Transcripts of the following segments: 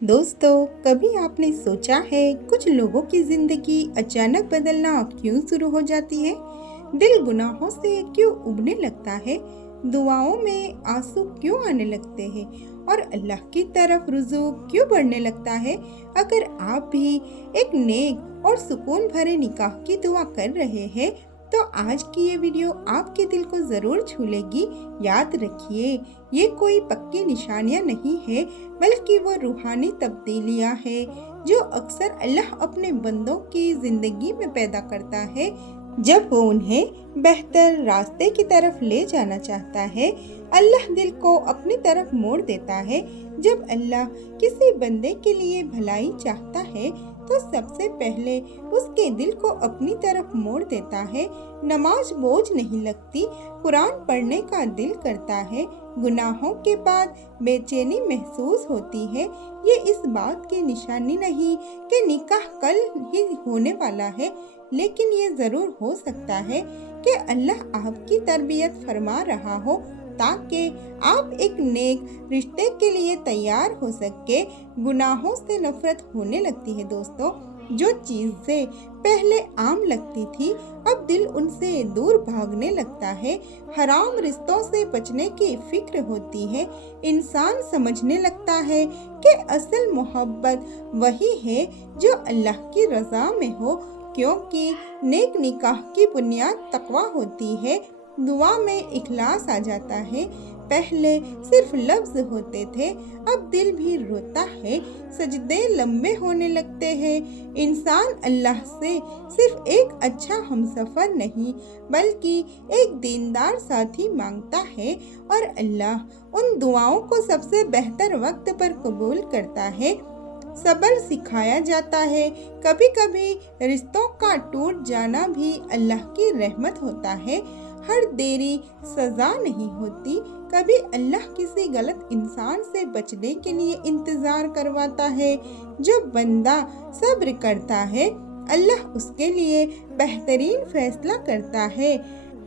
दोस्तों, कभी आपने सोचा है कुछ लोगों की जिंदगी अचानक बदलना क्यों शुरू हो जाती है? दिल गुनाहों से क्यों उबने लगता है? दुआओं में आंसू क्यों आने लगते हैं और अल्लाह की तरफ रुजू क्यों बढ़ने लगता है? अगर आप भी एक नेक और सुकून भरे निकाह की दुआ कर रहे हैं तो आज की ये वीडियो आपके दिल को ज़रूर छू लेगी। याद रखिए, ये कोई पक्की निशानियां नहीं है, बल्कि वो रूहानी तब्दीलियां है जो अक्सर अल्लाह अपने बंदों की ज़िंदगी में पैदा करता है जब वो उन्हें बेहतर रास्ते की तरफ ले जाना चाहता है। अल्लाह दिल को अपनी तरफ मोड़ देता है। जब अल्लाह किसी बंदे के लिए भलाई चाहता है तो सबसे पहले उसके दिल को अपनी तरफ मोड़ देता है। नमाज बोझ नहीं लगती, कुरान पढ़ने का दिल करता है, गुनाहों के बाद बेचैनी महसूस होती है। ये इस बात की निशानी नहीं कि निकाह कल ही होने वाला है, लेकिन ये ज़रूर हो सकता है कि अल्लाह आपकी तरबियत फरमा रहा हो ताकि आप एक नेक रिश्ते के लिए तैयार हो सके। गुनाहों से नफरत होने लगती है दोस्तों। जो चीज़ें पहले आम लगती थी अब दिल उनसे दूर भागने लगता है। हराम रिश्तों से बचने की फिक्र होती है। इंसान समझने लगता है कि असल मोहब्बत वही है जो अल्लाह की रज़ा में हो, क्योंकि नेक निकाह की बुनियाद तकवा होती है। दुआ में इखलास आ जाता है। पहले सिर्फ लफ्ज होते थे, अब दिल भी रोता है। सजदे लंबे होने लगते हैं। इंसान अल्लाह से सिर्फ एक अच्छा हमसफर नहीं बल्कि एक दीनदार साथी मांगता है, और अल्लाह उन दुआओं को सबसे बेहतर वक्त पर कबूल करता है। सब्र सिखाया जाता है। कभी कभी रिश्तों का टूट जाना भी अल्लाह की रहमत होता है। हर देरी सजा नहीं होती। कभी अल्लाह किसी गलत इंसान से बचने के लिए इंतजार करवाता है। जो बंदा सब्र करता है अल्लाह उसके लिए बेहतरीन फैसला करता है।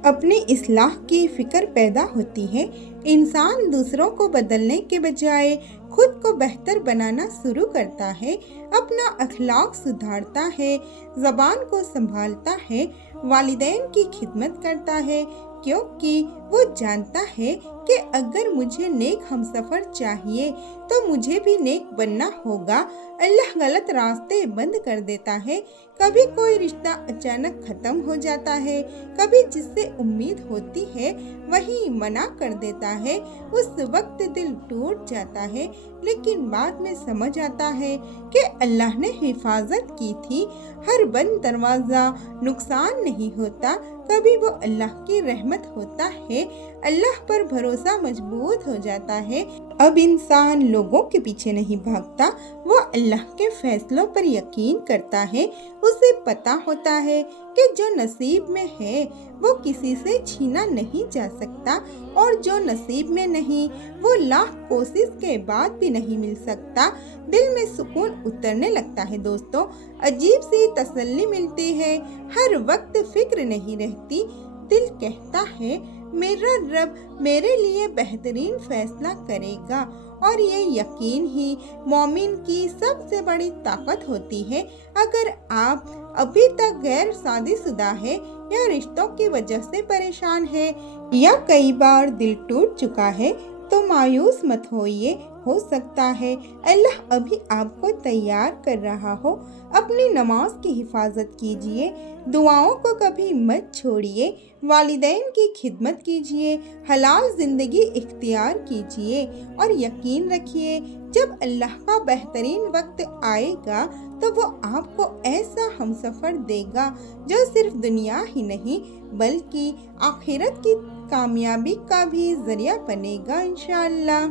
अपनी इस्लाह की फिक्र पैदा होती है। इंसान दूसरों को बदलने के बजाय खुद को बेहतर बनाना शुरू करता है। अपना अखलाक सुधारता है, ज़बान को संभालता है, वालिदैन की खिदमत करता है, क्योंकि वो जानता है कि अगर मुझे नेक हमसफ़र चाहिए तो मुझे भी नेक बनना होगा। अल्लाह गलत रास्ते बंद कर देता है। कभी कोई रिश्ता अचानक ख़त्म हो जाता है, कभी जिससे उम्मीद होती है वही मना कर देता है। उस वक्त दिल टूट जाता है, लेकिन बाद में समझ आता है कि अल्लाह ने हिफाजत की थी। हर बंद दरवाज़ा नुकसान नहीं होता, कभी वो अल्लाह की रहमत होता है। अल्लाह पर भरोसा मजबूत हो जाता है। अब इंसान लोगों के पीछे नहीं भागता, वो अल्लाह के फैसलों पर यकीन करता है। उसे पता होता है कि जो नसीब में है वो किसी से छीना नहीं जा सकता, और जो नसीब में नहीं वो लाख कोशिश के बाद भी नहीं मिल सकता। दिल में सुकून उतरने लगता है दोस्तों। अजीब सी तसल्ली मिलती है। हर वक्त फिक्र नहीं रहती। दिल कहता है मेरा रब मेरे लिए बेहतरीन फैसला करेगा, और ये यकीन ही मोमिन की सबसे बड़ी ताकत होती है। अगर आप अभी तक गैर शादीशुदा है या रिश्तों की वजह से परेशान है या कई बार दिल टूट चुका है तो मायूस मत होइए। हो सकता है अल्लाह अभी आपको तैयार कर रहा हो। अपनी नमाज की हिफाजत कीजिए, दुआओं को कभी मत छोड़िए, वालिदैन की खिदमत कीजिए, हलाल ज़िंदगी इख्तियार कीजिए, और यकीन रखिए जब अल्लाह का बेहतरीन वक्त आएगा तो वो आपको ऐसा हमसफ़र देगा जो सिर्फ दुनिया ही नहीं बल्कि आखिरत की कामयाबी का भी ज़रिया बनेगा इंशाअल्लाह।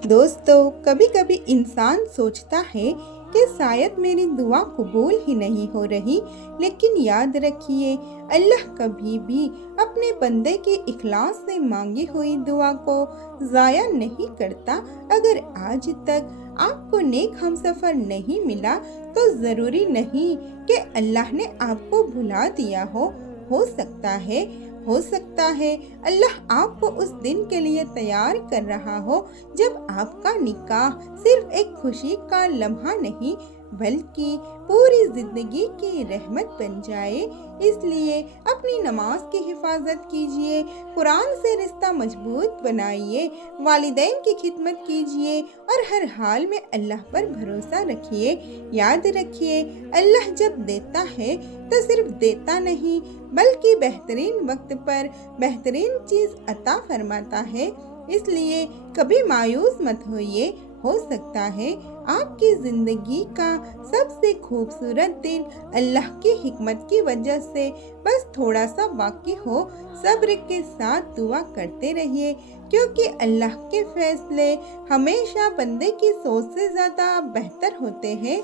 दोस्तों, कभी कभी इंसान सोचता है कि शायद मेरी दुआ कबूल ही नहीं हो रही, लेकिन याद रखिए अल्लाह कभी भी अपने बंदे के इखलास से मांगी हुई दुआ को ज़ाया नहीं करता। अगर आज तक आपको नेक हमसफ़र नहीं मिला तो ज़रूरी नहीं कि अल्लाह ने आपको भुला दिया हो सकता है ہو سکتا ہے اللہ آپ کو اس دن کے لیے تیار کر رہا ہو جب آپ کا نکاح صرف ایک خوشی کا لمحہ نہیں بلکہ پوری زندگی کی رحمت بن جائے۔ اس لیے اپنی نماز کی حفاظت کیجیے، قرآن سے رشتہ مضبوط بنائیے، والدین کی خدمت کیجیے اور ہر حال میں اللہ پر بھروسہ رکھیے۔ یاد رکھیے، اللہ جب دیتا ہے تو صرف دیتا نہیں بلکہ بہترین وقت پر بہترین چیز عطا فرماتا ہے۔ اس لیے کبھی مایوس مت ہوئیے، ہو سکتا ہے آپ کی زندگی کا سب سے خوبصورت دن اللہ کی حکمت کی وجہ سے بس تھوڑا سا باقی ہو۔ صبر کے ساتھ دعا کرتے رہیے کیونکہ اللہ کے فیصلے ہمیشہ بندے کی سوچ سے زیادہ بہتر ہوتے ہیں۔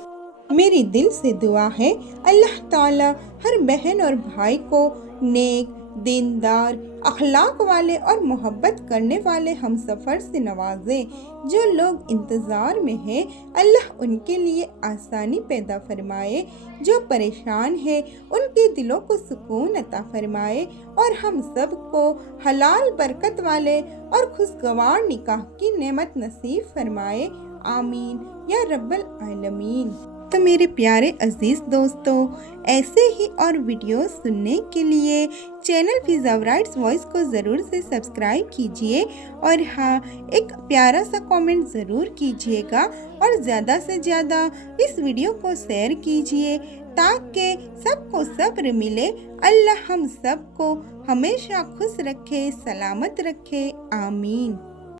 میری دل سے دعا ہے اللہ تعالیٰ ہر بہن اور بھائی کو نیک، دیندار، اخلاق والے اور محبت کرنے والے ہم سفر سے نوازے۔ جو لوگ انتظار میں ہیں اللہ ان کے لیے آسانی پیدا فرمائے، جو پریشان ہیں ان کے دلوں کو سکون عطا فرمائے اور ہم سب کو حلال برکت والے اور خوشگوار نکاح کی نعمت نصیب فرمائے، آمین یا رب العالمین۔ تو میرے پیارے عزیز دوستوں، ایسے ہی اور ویڈیوز سننے کے لیے چینل فضا برائٹس وائس کو ضرور سے سبسکرائب کیجئے اور ہاں ایک پیارا سا کامنٹ ضرور کیجئے گا اور زیادہ سے زیادہ اس ویڈیو کو شیئر کیجئے تاکہ سب کو صبر ملے۔ اللہ ہم سب کو ہمیشہ خوش رکھے، سلامت رکھے، آمین۔